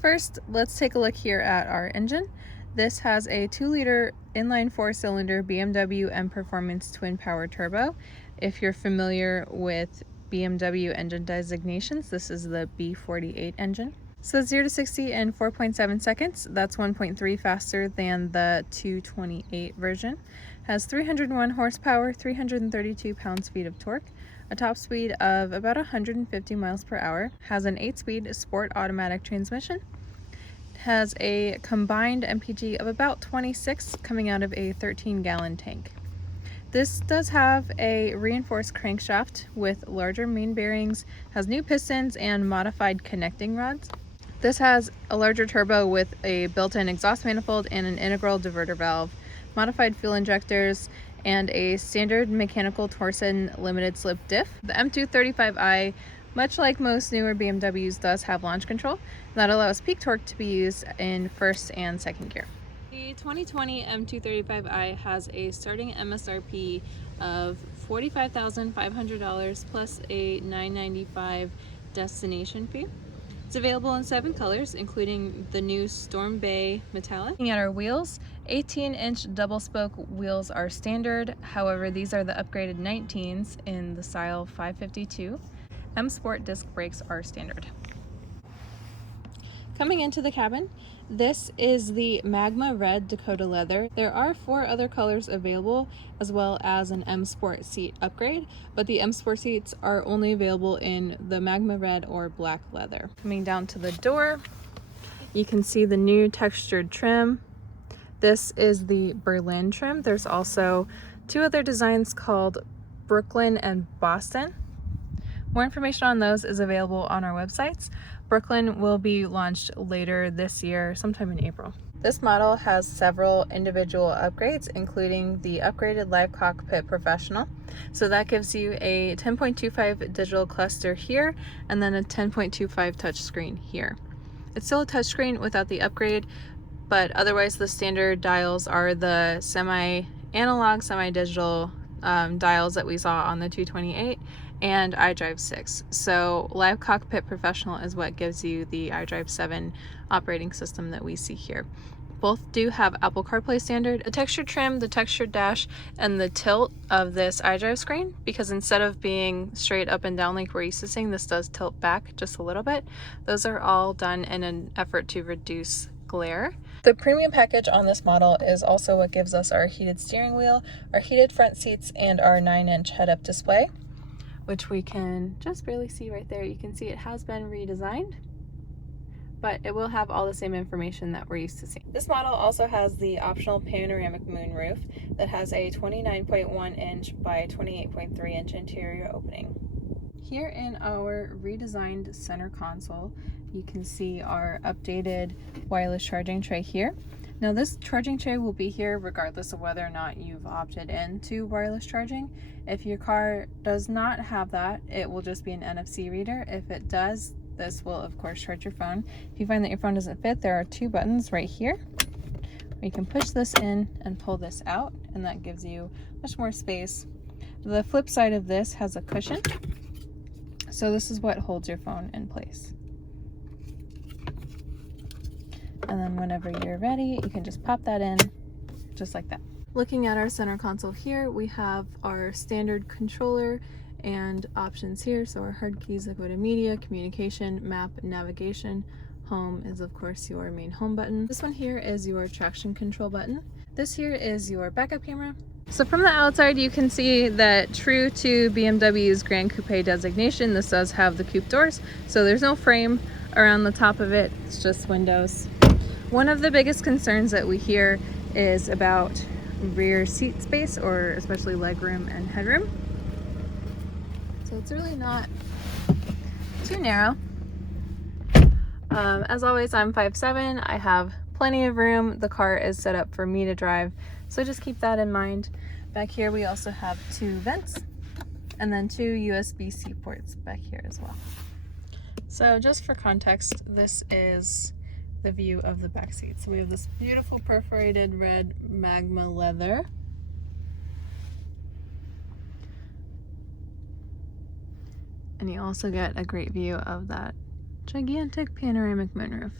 First, let's take a look here at our engine. This has a 2-liter inline 4-cylinder BMW M Performance twin power turbo. If you're familiar with BMW engine designations, this is the B48 engine. So 0 to 60 in 4.7 seconds. That's 1.3 faster than the 228 version. Has 301 horsepower, 332 pounds-feet of torque, a top speed of about 150 miles per hour, has an 8-speed sport automatic transmission, has a combined MPG of about 26 coming out of a 13-gallon tank. This does have a reinforced crankshaft with larger main bearings, has new pistons and modified connecting rods. This has a larger turbo with a built-in exhaust manifold and an integral diverter valve, modified fuel injectors, and a standard mechanical Torsen limited slip diff. The M235i, much like most newer BMWs, does have launch control that allows peak torque to be used in first and second gear. The 2020 M235i has a starting MSRP of $45,500 plus a $995 destination fee. It's available in 7 colors, including the new Storm Bay Metallic. Looking at our wheels, 18-inch double spoke wheels are standard. However, these are the upgraded 19s in the style 552. M Sport disc brakes are standard. Coming into the cabin, this is the Magma Red Dakota Leather. There are 4 other colors available, as well as an M Sport seat upgrade, but the M Sport seats are only available in the Magma Red or Black Leather. Coming down to the door, you can see the new textured trim. This is the Berlin trim. There's also 2 other designs called Brooklyn and Boston. More information on those is available on our websites. Brooklyn will be launched later this year, sometime in April. This model has several individual upgrades, including the upgraded Live Cockpit Professional. So that gives you a 10.25 digital cluster here, and then a 10.25 touchscreen here. It's still a touchscreen without the upgrade, but otherwise the standard dials are the semi-analog, semi-digital dials that we saw on the 228 and iDrive 6. So Live Cockpit Professional is what gives you the iDrive 7 operating system that we see here. Both do have Apple CarPlay standard, a textured trim, the textured dash, and the tilt of this iDrive screen, because instead of being straight up and down like we're used to seeing, this does tilt back just a little bit. Those are all done in an effort to reduce glare. The premium package on this model is also what gives us our heated steering wheel, our heated front seats, and our 9-inch head-up display, which we can just barely see right there. You can see it has been redesigned, but it will have all the same information that we're used to seeing. This model also has the optional panoramic moonroof that has a 29.1 inch by 28.3 inch interior opening. Here in our redesigned center console, you can see our updated wireless charging tray here. Now this charging tray will be here regardless of whether or not you've opted into wireless charging. If your car does not have that, it will just be an NFC reader. If it does, this will of course charge your phone. If you find that your phone doesn't fit, there are 2 buttons right here. You can push this in and pull this out, and that gives you much more space. The flip side of this has a cushion. So this is what holds your phone in place. And then whenever you're ready, you can just pop that in, just like that. Looking at our center console here, we have our standard controller and options here. So our hard keys that go to media, communication, map, navigation. Home is of course your main home button. This one here is your traction control button. This here is your backup camera. So from the outside, you can see that true to BMW's Grand Coupe designation, this does have the coupe doors. So there's no frame around the top of it, it's just windows. One of the biggest concerns that we hear is about rear seat space, or especially legroom and headroom. So it's really not too narrow. As always, I'm 5'7". I have plenty of room. The car is set up for me to drive, so just keep that in mind. Back here we also have 2 vents and then 2 USB-C ports back here as well. So just for context, this is the view of the back seat. So we have this beautiful perforated red Magma leather. And you also get a great view of that gigantic panoramic moonroof.